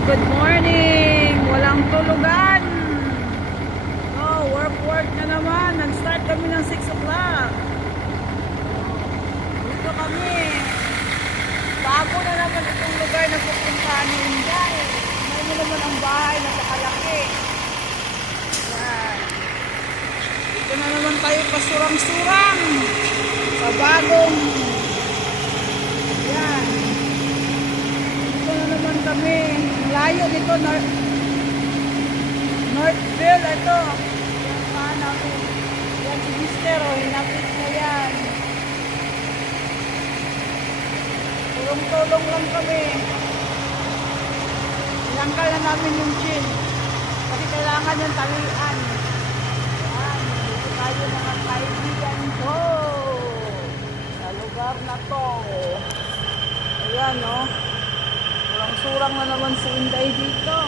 good morning. Walang tulugan. Oh, work na naman. Nag-start kami ng 6 o'clock. Dito kami. Bago na naman itong lugar na pupuntahan ni Inday. May mo naman ang bahay, napakalaki. Yan. Dito na naman tayo pasurang-surang sa bagong. Yan. Dito na naman kami. Layo dito, Northville, ito. Yan pa namin. Yan si Mister, oh, hinapit na yan. Tulong-tulong lang kami. Ilangkal na namin yung chin. Kasi kailangan yung talian. Yan, dito tayo mga kaibigan ko. Sa lugar na to. Ayan, oh. Surang-surang na naman si Inday dito.